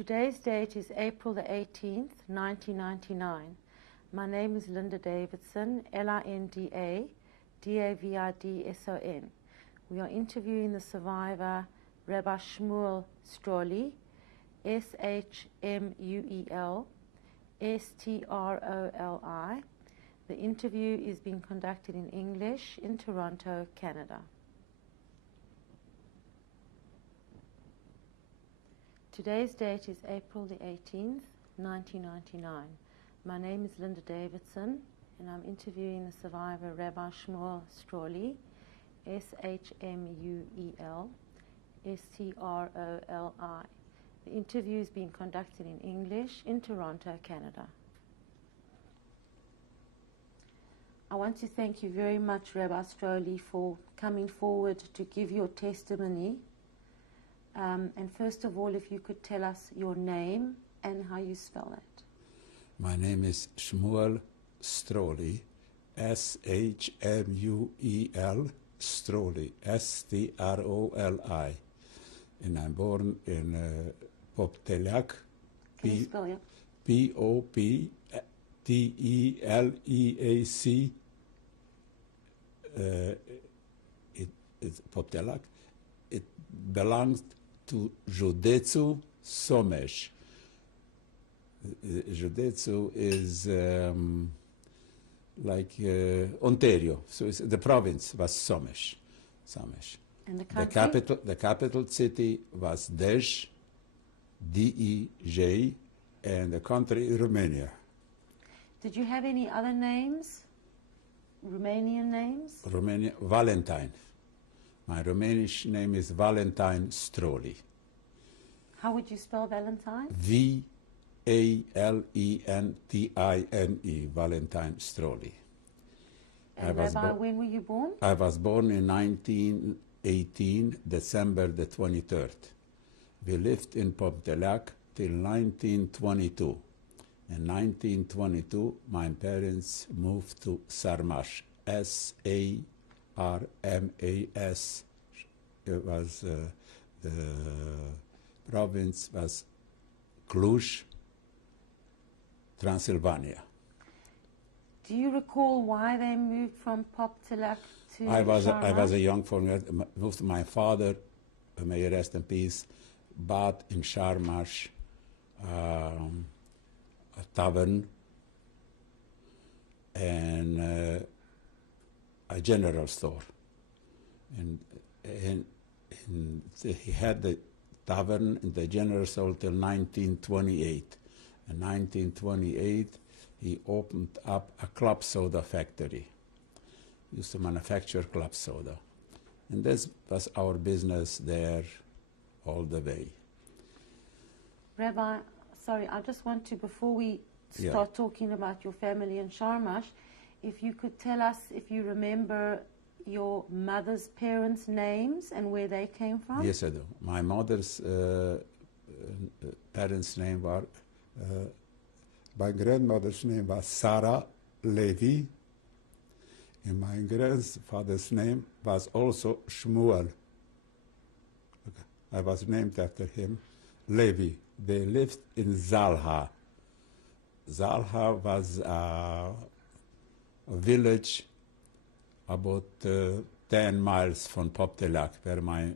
Today's date is April the 18th, 1999. My name is Linda Davidson, Linda Davidson. We are interviewing the survivor, Rabbi Shmuel Stroli, Shmuel Stroli. The interview is being conducted in English in Toronto, Canada. Today's date is April the 18th, 1999. My name is Linda Davidson, and I'm interviewing the survivor, Rabbi Shmuel Stroli, Shmuel Stroli. The interview is being conducted in English in Toronto, Canada. I want to thank you very much, Rabbi Stroli, for coming forward to give your testimony. And first of all, if you could tell us your name and how you spell it. My name is Shmuel Stroli, Shmuel Stroli, Stroli. And I'm born in Poptelak, Can you spell it? Popteleac. It's Poptelak. It belongs to Județu Someș. Județu is like Ontario, so it's, the province was Someș. And the country? The capital city was Dej, D-E-J, and the country Romania. Did you have any other names? Romanian names? Romania, Valentine. My Romanian name is Valentine Stroli. How would you spell Valentine? V-A-L-E-N-T-I-N-E, Valentine Stroli. And Rabbi, when were you born? I was born in 1918, December the 23rd. We lived in Poptelak till 1922. In 1922, my parents moved to Sarmash, S-A-R-M-A-S. It was, the province was Cluj, Transylvania. Do you recall why they moved from Poptelak to I was Sarmash? a young foreigner. My father, may he rest in peace, bought in Sarmash a tavern and a general store. And he had the tavern and the general store till 1928. In 1928, he opened up a club soda factory. He used to manufacture club soda. And this was our business there all the way. Rabbi, sorry, I just want to, before we start talking about your family in Sharmash, if you could tell us if you remember your mother's parents' names and where they came from? Yes, I do. My mother's parents' name were, my grandmother's name was Sarah Levy, and my grandfather's name was also Shmuel. Okay. I was named after him, Levy. They lived in Zalha. Zalha was a village about 10 miles from Poptelak, where my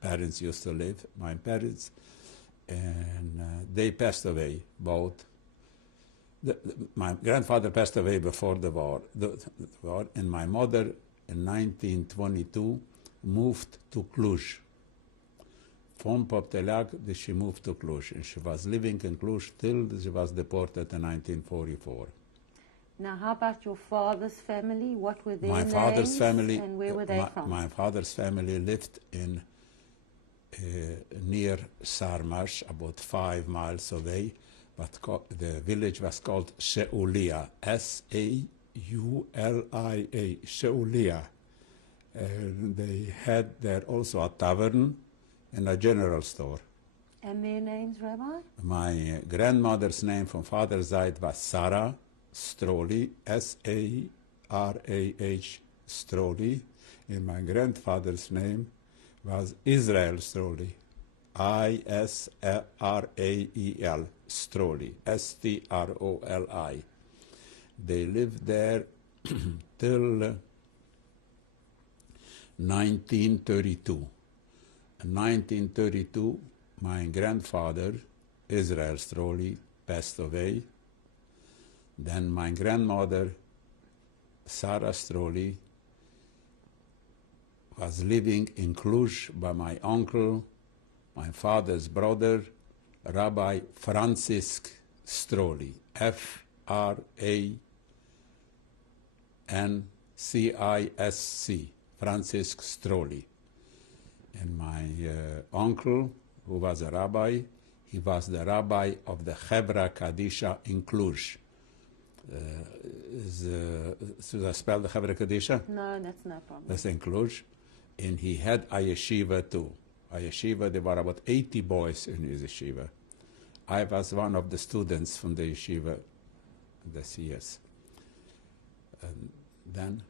parents used to live, my parents, and they passed away, both. My grandfather passed away before the war, and my mother in 1922 moved to Cluj. From Poptelak, she moved to Cluj, and she was living in Cluj till she was deported in 1944. Now, how about your father's family? What were their My names father's family, and where were they from? My father's family lived in near Sarmash, about 5 miles away, but the village was called Sheulia, S-A-U-L-I-A, Sheulia. And they had there also a tavern and a general store. And their names, Rabbi? My grandmother's name from father's side was Sarah Stroli, S-A-R-A-H Stroli, and my grandfather's name was Israel Stroli, Israel, Stroli, Stroli. They lived there till 1932. In 1932, my grandfather, Israel Stroli, passed away. Then my grandmother, Sarah Stroli, was living in Cluj by my uncle, my father's brother, Rabbi Francisc Stroli, Francisc, Francisc Stroli. And my uncle, who was a rabbi, he was the rabbi of the Chevra Kadisha in Cluj. Should I spell the Chevra Kadisha? No, that's no problem. That's in Cluj. And he had a yeshiva too. A yeshiva, there were about 80 boys in his yeshiva. I was one of the students from the yeshiva this years. And then?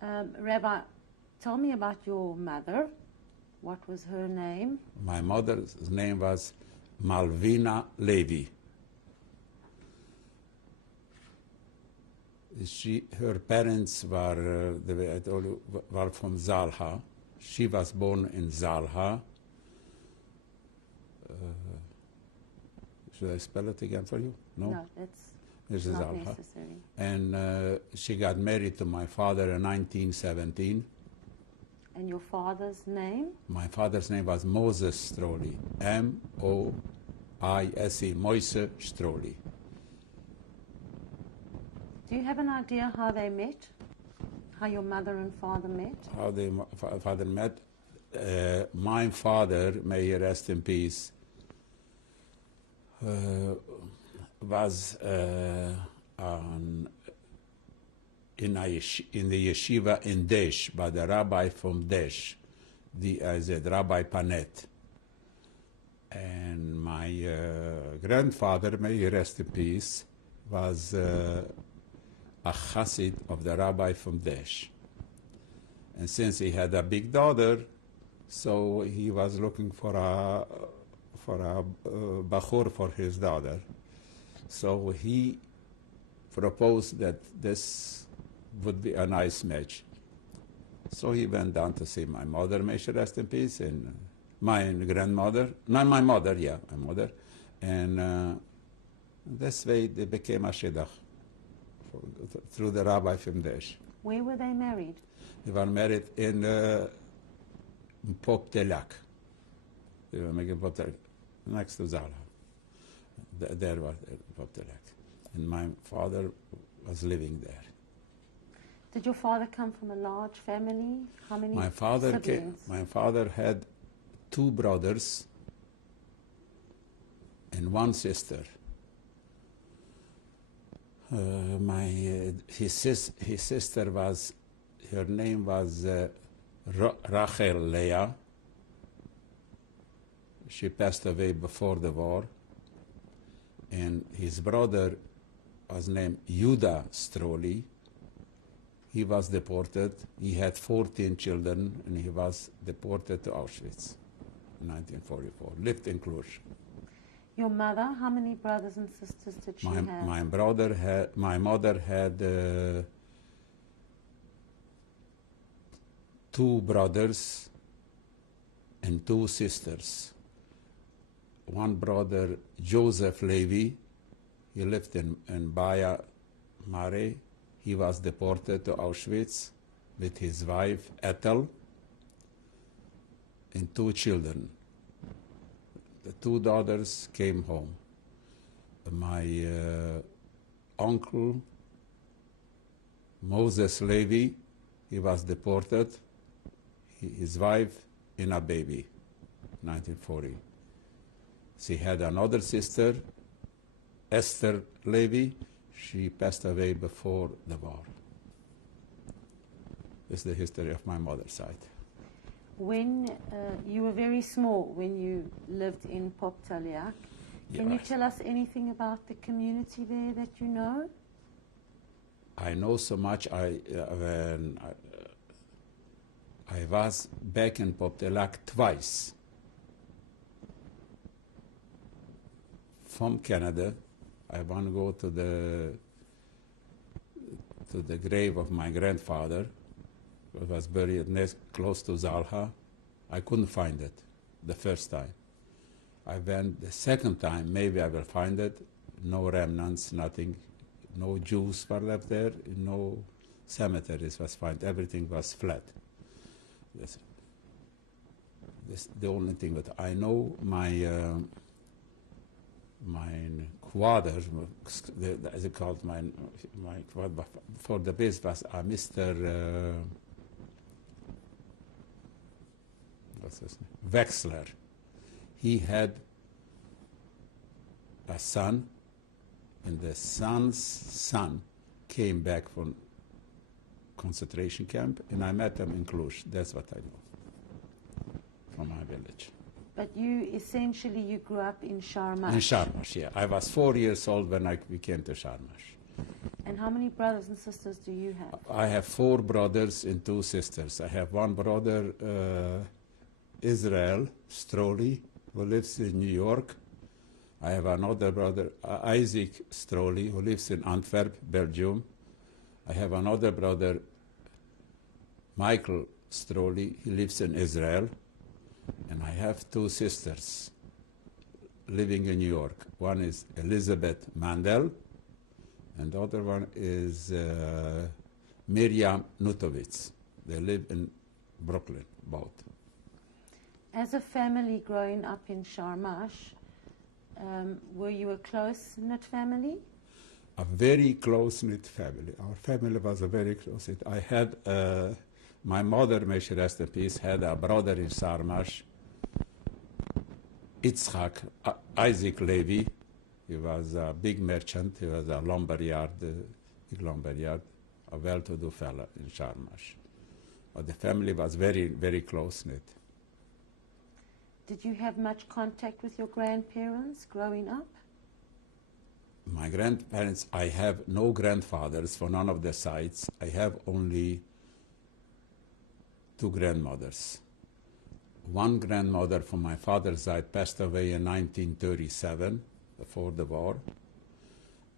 Rabbi, tell me about your mother. What was her name? My mother's name was Malvina Levi. Her parents were, I told you, were from Zalha. She was born in Zalha. Should I spell it again for you? No, it's not Zalha. necessary. And she got married to my father in 1917. And your father's name? My father's name was Moses Stroli, M-O-I-S-E, Moise Stroli. Do you have an idea how they met? How your mother and father met? How the father met? My father, may he rest in peace, was in the yeshiva in Desh, by the rabbi from Desh, the Rabbi Panet. And my grandfather, may he rest in peace, was a chassid of the rabbi from Desh. And since he had a big daughter, so he was looking for a bachur for his daughter. So he proposed that this would be a nice match. So he went down to see my mother, may she rest in peace, and my grandmother, not my mother, yeah, my mother. And this way they became a shidduch through the rabbi from Desh. Where were they married? They were married in Poptelak. They were making Poptelak, next to Zala. There was Poptelak. And my father was living there. Did your father come from a large family? How many siblings? My father had 2 brothers and 1 sister. His sister was, her name was Rachel Leah. She passed away before the war. And his brother was named Yuda Stroli. He was deported. He had 14 children, and he was deported to Auschwitz in 1944. Lived in Cluj. Your mother, how many brothers and sisters did she have? My mother had 2 brothers and 2 sisters. One brother, Joseph Levi, he lived in Baia Mare. He was deported to Auschwitz with his wife, Ethel, and 2 children. The 2 daughters came home. My uncle, Moses Levi, he was deported. His wife and a baby, 1940. She had another sister, Esther Levi. She passed away before the war. This is the history of my mother's side. When you were very small, when you lived in Poptaliak, can you tell us anything about the community there that you know? I know so much. When I was back in Poptelak twice. from Canada. I want to go to the grave of my grandfather, who was buried close to Zalha. I couldn't find it the first time. I went the second time, maybe I will find it. No remnants, nothing. No Jews were left there, no cemeteries was found. Everything was flat. This the only thing that I know. My father, as it called, my father for the base was Mr. What's his name? Wexler. He had a son, and the son's son came back from concentration camp, and I met him in Cluj. That's what I know from my village. But you grew up in Sharmash. In Sharmash, yeah. I was 4 years old when we came to Sharmash. And how many brothers and sisters do you have? I have 4 brothers and 2 sisters. I have one brother, Israel Stroli, who lives in New York. I have another brother, Isaac Stroli, who lives in Antwerp, Belgium. I have another brother, Michael Stroli, he lives in Israel. And I have 2 sisters living in New York. One is Elizabeth Mandel, and the other one is Miriam Nutovitz. They live in Brooklyn, both. As a family growing up in Sharmash, were you a close-knit family? A very close-knit family. Our family was a very close-knit. I had, my mother, may she rest in peace, had a brother in Sharmash, Isaac Levy. He was a big merchant. He was a big lumberyard, a well-to-do fellow in Sharmash. But the family was very, very close-knit. Did you have much contact with your grandparents growing up? My grandparents, I have no grandfathers for none of the sides. I have only 2 grandmothers. One grandmother from my father's side passed away in 1937, before the war.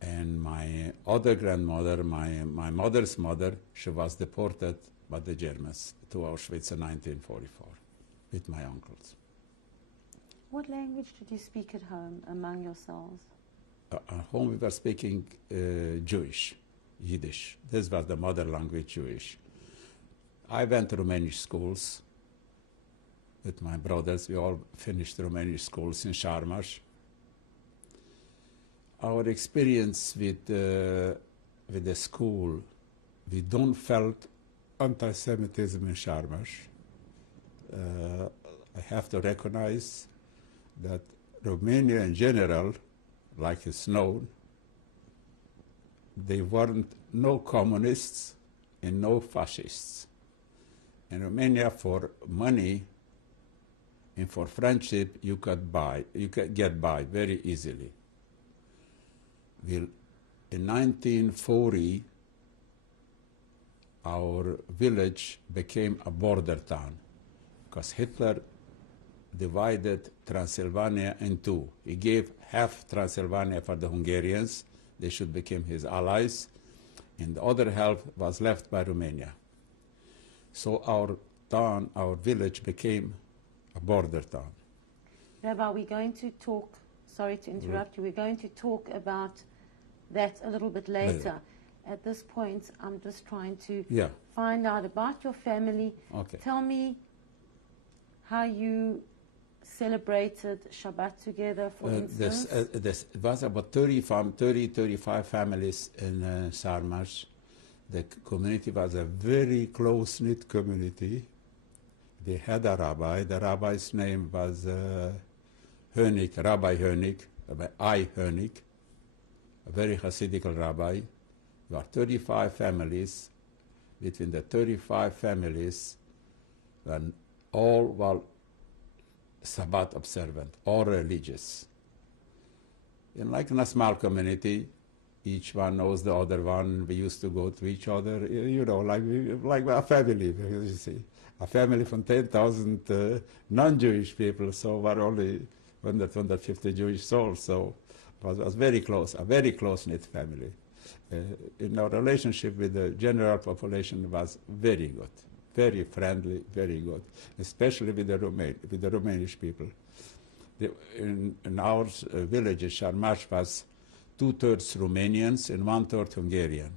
And my other grandmother, my mother's mother, she was deported by the Germans to Auschwitz in 1944 with my uncles. What language did you speak at home among yourselves? At home we were speaking Jewish, Yiddish. This was the mother language, Jewish. I went to Romanian schools with my brothers. We all finished Romanian schools in Sharmash. Our experience with the school, we don't felt anti-Semitism in Sharmash. I have to recognize that Romania in general, like it's known, they weren't no communists and no fascists. In Romania, for money and for friendship, you could get by very easily. In 1940, our village became a border town because Hitler divided Transylvania in 2. He gave half Transylvania for the Hungarians. They should become his allies. And the other half was left by Romania. So our town, our village became a border town. Rabbi, we're going to talk, sorry to interrupt you, we're going to talk about that a little bit later. At this point, I'm just trying to find out about your family. Okay. Tell me how you celebrated Shabbat together, for instance. It was about 35 families in Sharmash. The community was a very close-knit community. They had a rabbi. The rabbi's name was Hönig, Rabbi Hönig, Rabbi I. Hönig, a very Hasidical rabbi. There are 35 families. Between the 35 families, when all were Sabbath observant, all religious. And like in a small community, each one knows the other one. We used to go to each other, you know, like a family, you see. A family from 10,000 non-Jewish people, so we're only 150 Jewish souls. So was very close, a very close-knit family. In our relationship with the general population was very good, very friendly, very good, especially with the Romanian people. In our village, Sharmash was 2/3 Romanians and 1/3 Hungarian.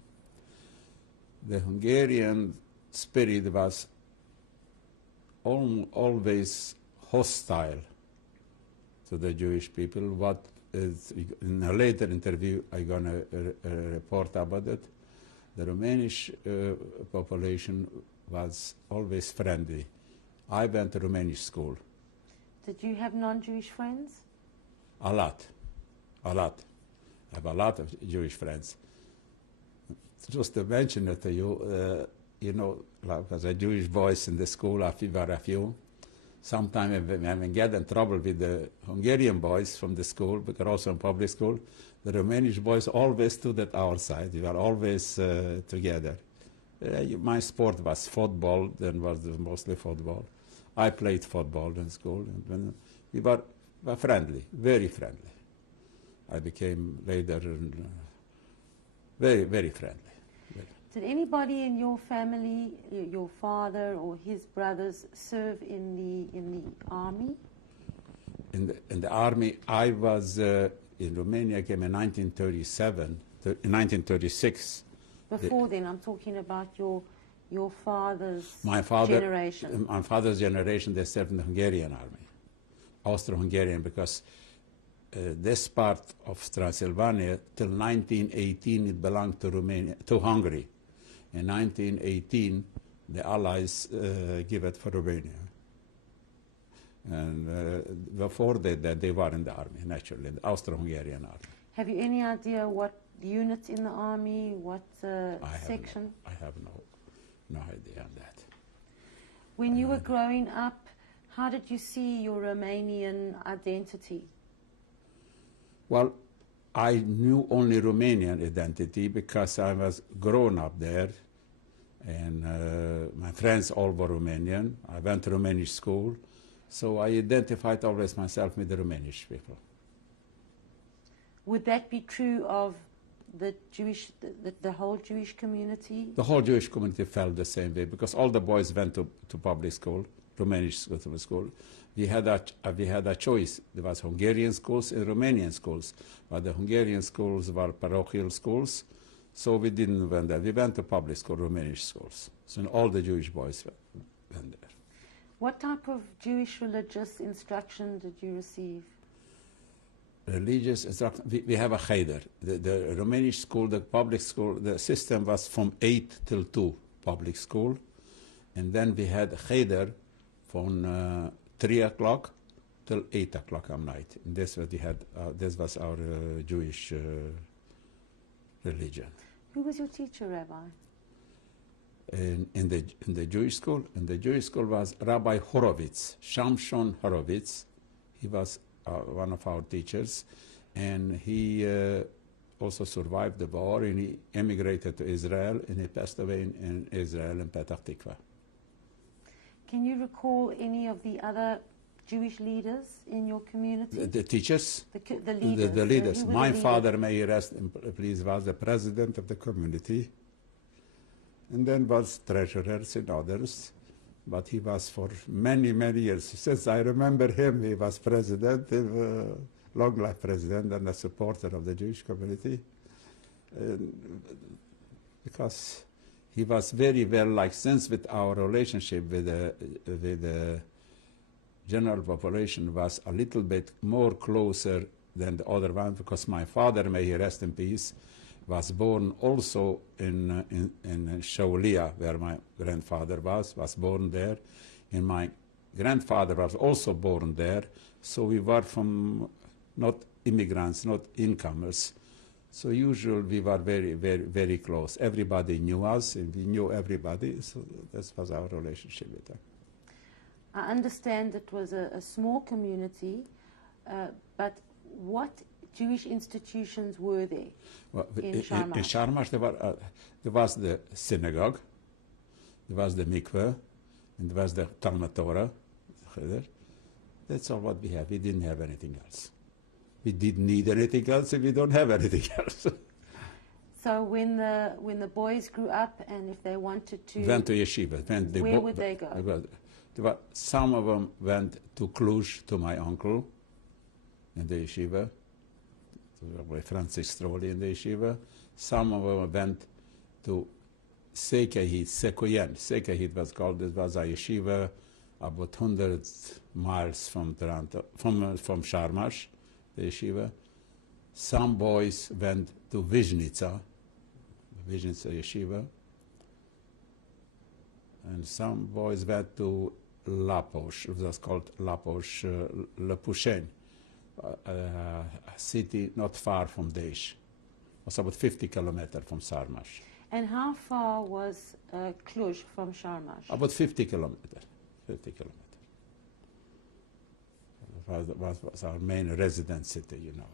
The Hungarian spirit was always hostile to the Jewish people. What is, in a later interview, I'm going to report about it. The Romanian population was always friendly. I went to Romanian school. Did you have non-Jewish friends? A lot. I have a lot of Jewish friends. Just to mention it to you, you know, like as a Jewish boys in the school, we were a few. Sometimes when we get in trouble with the Hungarian boys from the school, because also in public school, the Romanian boys always stood at our side. We were always together. My sport was football, then was mostly football. I played football in school, and we were friendly, very friendly. I became later very, very friendly. Did anybody in your family, your father or his brothers, serve in the army? In the army, I was in Romania. I came in 1937, in 1936. Before then, I'm talking about your father's generation. My father's generation, they served in the Hungarian army, Austro-Hungarian, because this part of Transylvania till 1918 it belonged to Hungary. In 1918, the Allies give it for Romania. And before that, they were in the army, naturally, in the Austro-Hungarian army. Have you any idea what unit in the army, what section? I have no idea on that. When you were growing up, how did you see your Romanian identity? Well, I knew only Romanian identity because I was grown up there, and my friends all were Romanian. I went to Romanian school, so I identified always myself with the Romanian people. Would that be true of the the whole Jewish community? The whole Jewish community felt the same way because all the boys went to public school, Romanian school. We had a choice. There was Hungarian schools and Romanian schools, but the Hungarian schools were parochial schools, so we didn't went there. We went to public school, Romanian schools. So all the Jewish boys went there. What type of Jewish religious instruction did you receive? Religious instruction. We have a cheder. The Romanian school, the public school, the system was from 8 till 2 public school, and then we had a cheder from 3 o'clock till 8 o'clock at night. And this what we had. This was our Jewish religion. Who was your teacher, Rabbi? In the Jewish school, was Rabbi Horowitz, Shamshon Horowitz. He was one of our teachers, and he also survived the war, and he emigrated to Israel, and he passed away in Israel in Petah Tikva. Can you recall any of the other Jewish leaders in your community? The teachers? The leaders. The leaders. My father, may he rest in peace, was the president of the community, and then was treasurers and others. But he was for many, many years. Since I remember him, he was president, long life president, and a supporter of the Jewish community. Because he was very well liked. Since with our relationship with the general population was a little bit more closer than the other one, because my father, may he rest in peace, was born also in Shoah, where my grandfather was born there, and my grandfather was also born there, so we were from not immigrants, not incomers. So usually we were very, very, very close. Everybody knew us, and we knew everybody, so that was our relationship with them. I understand it was a small community, but what Jewish institutions were there in Sharmash? In Sharmash there was the synagogue, there was the mikveh, and there was the Talmud Torah. That's all what we have. We didn't have anything else. We didn't need anything else, and we don't have anything else. So when the boys grew up, and if they wanted to, Went to yeshiva. Where would they go? Some of them went to Cluj to my uncle in the yeshiva, to Rabbi Francis Stroli in the yeshiva. Some of them went to Sekahit, Sekoyen. Sekahit was called, it was a yeshiva about 100 miles from Toronto, from Sharmash, the yeshiva. Some boys went to Vizhnitsa yeshiva. And some boys went to Laposh, it was called Laposh, Lepushen, a city not far from Deish. It was about 50 kilometers from Sarmash. And how far was Cluj from Sharmash? About 50 kilometers. 50 kilometers. It was our main resident city, you know.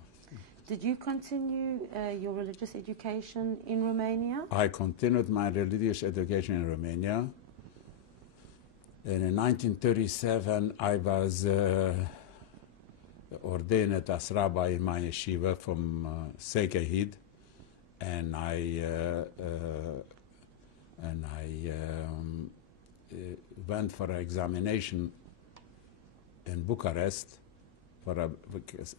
Did you continue your religious education in Romania? I continued my religious education in Romania. And in 1937, I was ordained as rabbi in my yeshiva from Sekahid, and I went for an examination in Bucharest. Because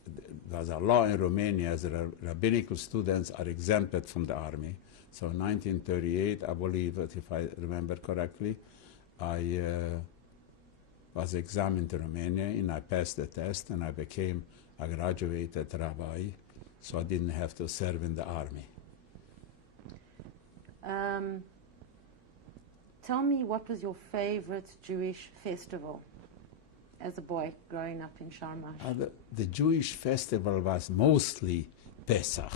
there's a law in Romania that rabbinical students are exempted from the army. So in 1938, I believe that if I remember correctly, I was examined in Romania and I passed the test and I became a graduated rabbi, so I didn't have to serve in the army. Tell me, what was your favorite Jewish festival as a boy growing up in Sharmash? The Jewish festival was mostly Pesach,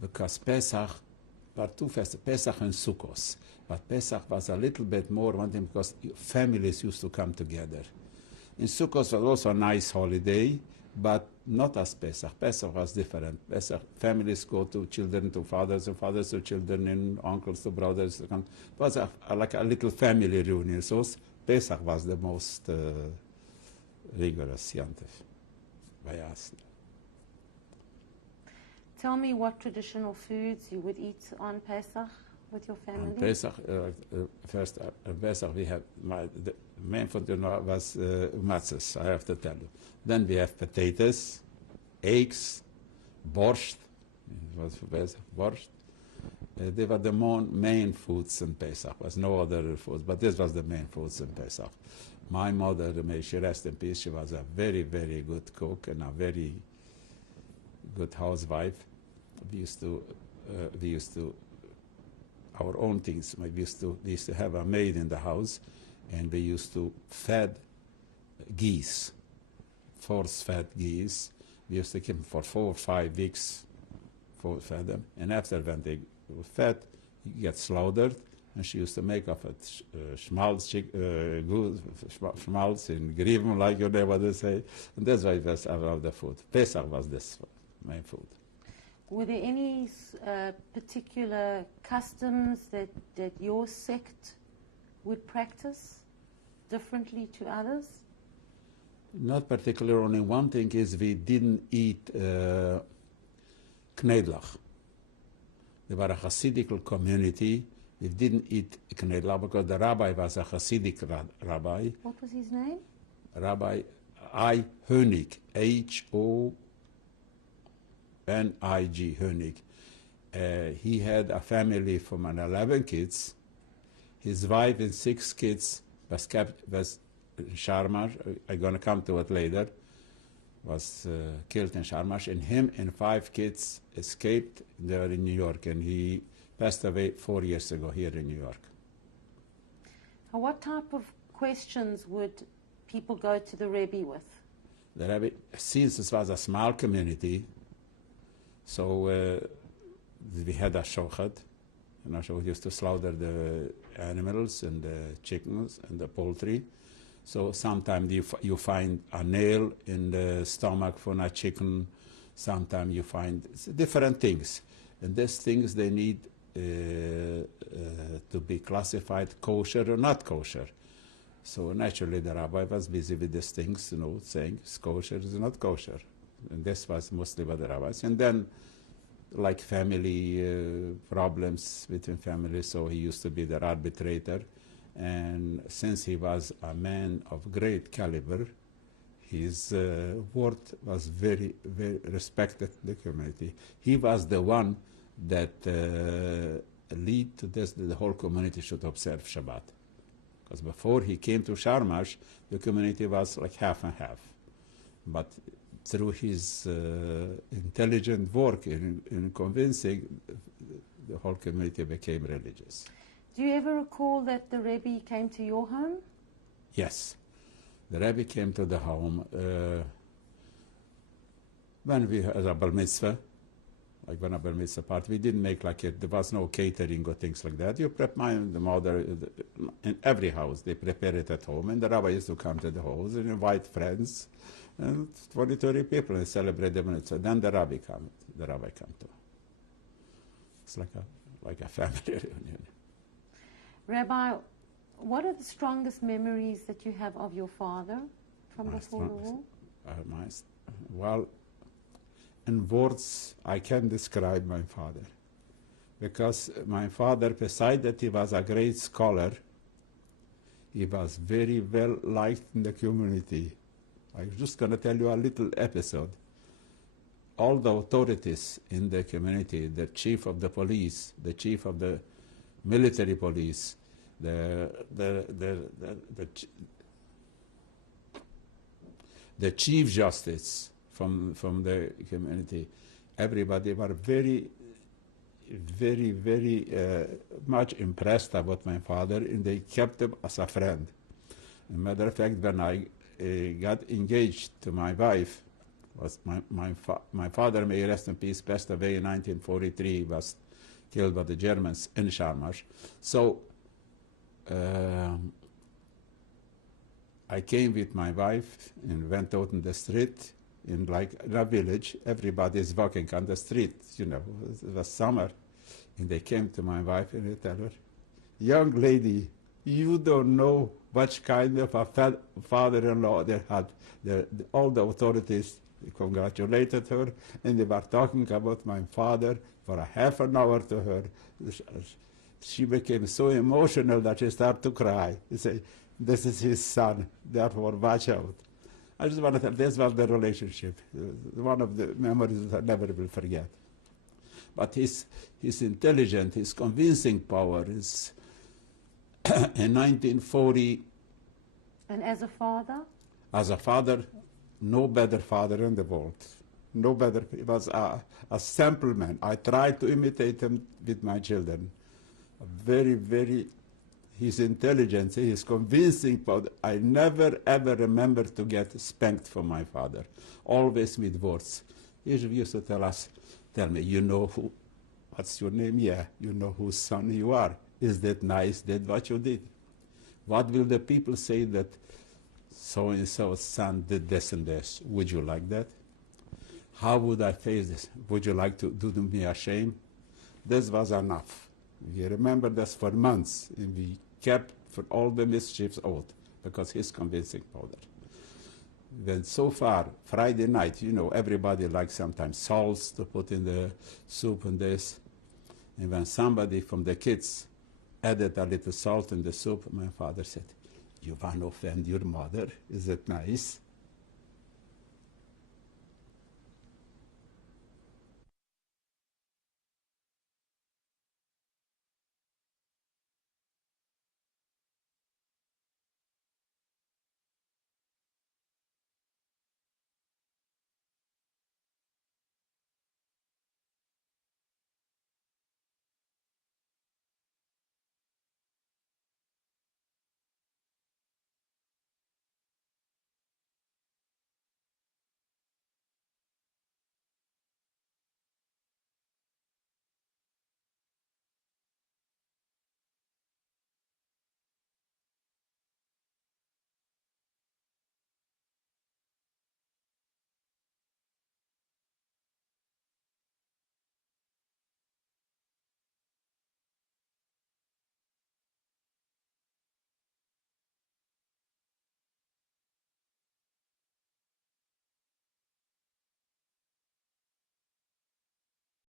because Pesach were two festivals, Pesach and Sukkot. But Pesach was a little bit more one thing because families used to come together. In Sukkot was also a nice holiday, but not as Pesach. Pesach was different. Pesach, families go to children, to fathers, and fathers to children, and uncles to brothers. It was like a little family reunion. So Pesach was the most rigorous Yantif by us. Tell me what traditional foods you would eat on Pesach with your family. On Pesach, first Pesach we have the main food was matzahs, I have to tell you. Then we have potatoes, eggs, borscht. It was for Pesach, borscht. They were the main foods in Pesach. There was no other foods, but this was the main foods in Pesach. My mother, may she rest in peace, she was a very, very good cook and a very good housewife. We used to our own things. We used to have a maid in the house, and we used to feed geese, force-fed geese. We used to keep them for 4 or 5 weeks, fed them, and after when they were fed, you get slaughtered, and she used to make up a schmaltz in grieben, like you know what they say, and that's why it was about the food. Pesach was this main food. Were there any particular customs that your sect would practice differently to others? Not particularly. Only one thing is we didn't eat knedlach. They were a Hasidic community. We didn't eat knedlach because the rabbi was a Hasidic rabbi. What was his name? Rabbi I. Hönig, H-O-N-I-G, Hönig. He had a family from 11 kids. His wife and 6 kids was Sharmash. I'm going to come to it later. Was killed in Sharmash, and him and 5 kids escaped. They were in New York, and he passed away 4 years ago here in New York. What type of questions would people go to the Rebbe with? The Rebbe, since this was a small community, so we had a shochet. You know, so we used to slaughter the animals and the chickens and the poultry. So sometimes you find a nail in the stomach for a chicken. Sometimes you find different things. And these things, they need to be classified kosher or not kosher. So naturally the rabbi was busy with these things, you know, saying it's kosher, it's not kosher. And this was mostly what the rabbis. And then, like family problems between families, so he used to be the arbitrator. And since he was a man of great caliber, his word was very, very respected in the community. He was the one that lead to this, that the whole community should observe Shabbat. Because before he came to Sharmash, the community was like half and half. But through his intelligent work in convincing, the whole community became religious. Do you ever recall that the Rebbe came to your home? Yes. The Rebbe came to the home when we had a bar mitzvah, like when a bar mitzvah party. We didn't make like it, there was no catering or things like that. You prep the mother, in every house, they prepare it at home, and the rabbi used to come to the house and invite friends, and 20, 30 people, and celebrate the mitzvah. Then the rabbi come too. It's like a family reunion. Rabbi, what are the strongest memories that you have of your father from before the war? Well, in words, I can describe my father. Because my father, besides that he was a great scholar, he was very well liked in the community. I'm just going to tell you a little episode. All the authorities in the community, the chief of the police, the chief of the military police, the chief justice from the community, everybody were very, very, very much impressed about my father, and they kept him as a friend. As a matter of fact, when I got engaged to my wife, was my father, may he rest in peace, passed away in 1943. He was killed by the Germans in Sharmash. So I came with my wife and went out in the street in a village. Everybody is walking on the street, you know, it was summer. And they came to my wife and they tell her, young lady, you don't know what kind of a father-in-law they had. All the authorities congratulated her, and they were talking about my father for a half an hour to her. She became so emotional that she started to cry. She said, this is his son, therefore watch out. I just want to tell, this was the relationship. One of the memories that I never will forget. But his intelligence, his convincing power is in 1940. And as a father? As a father, no better father in the world. No better. He was a simple man. I tried to imitate him with my children. Very, very, his intelligence, his convincing power. I never, ever remember to get spanked from my father. Always with words. He used to tell me, you know what's your name? Yeah, you know whose son you are. Is that nice? That what you did? What will the people say that so-and-so's son did this and this? Would you like that? How would I face this? Would you like to do me a shame? This was enough. We remember this for months, and we kept for all the mischiefs out because his convincing power. Then so far, Friday night, you know, everybody likes sometimes salts to put in the soup and this. And when somebody from the kids added a little salt in the soup, my father said, you want to offend your mother? Is it nice?